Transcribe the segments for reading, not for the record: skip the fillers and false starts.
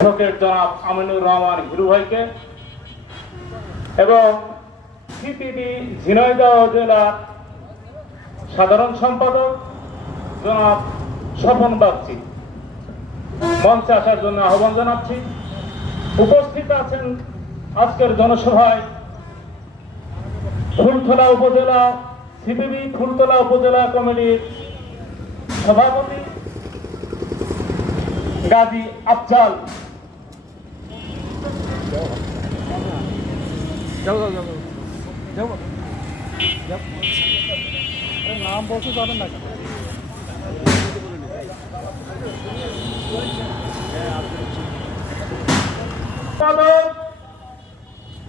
Advocate জনাব আমিনুর রহমান হিরু ভাইকে এবং সিপিবি ঝিনাইদহ জেলার সাধারণ সম্পাদক জনাব স্বপন বাগচি মঞ্চে আসার জন্য আহ্বান জানাচ্ছি। উপস্থিত আছেন আজকের জনসভায় ফুলতলা উপজেলা সিপিবি ফুলতলা উপজেলা কমিটির সভাপতি গাজী আফজাল, নাম বলতে জানেন না কেন?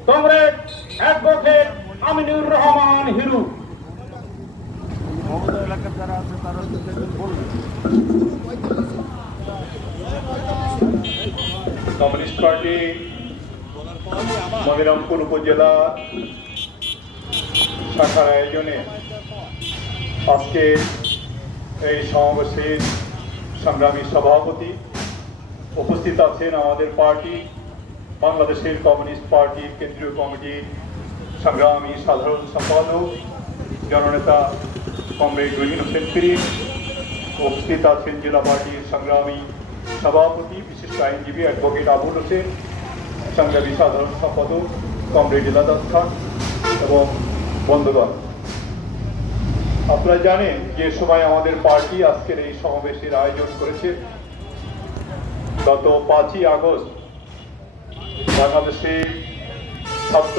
Comrade advocate Aminur Rahman Hiru. এলাকার যারা আছে তারা বলবেন। কমিউনিস্ট পার্টি মনিরামপুর উপজেলা শাখার আয়োজনে আজকে এই সমাবেশের সংগ্রামী সভাপতি উপস্থিত আছেন আমাদের পার্টি বাংলাদেশের কমিউনিস্ট পার্টির কেন্দ্রীয় কমিটির সংগ্রামী সাধারণ সম্পাদক জননেতা কমরেড রহিন হোসেন ফিরিন। উপস্থিত আছেন জেলা পার্টির সংগ্রামী সভাপতি বিশিষ্ট আইনজীবী অ্যাডভোকেট আবুল হোসেন, সংগ্রামী সাধারণ সম্পাদক কমরেড ইলাদাস খান এবং বন্ধুগণ। আপনারা জানেন যে সময় আমাদের পার্টি আজকের এই সমাবেশের আয়োজন করেছে। গত 5ই আগস্ট বাংলাদেশে ছাত্র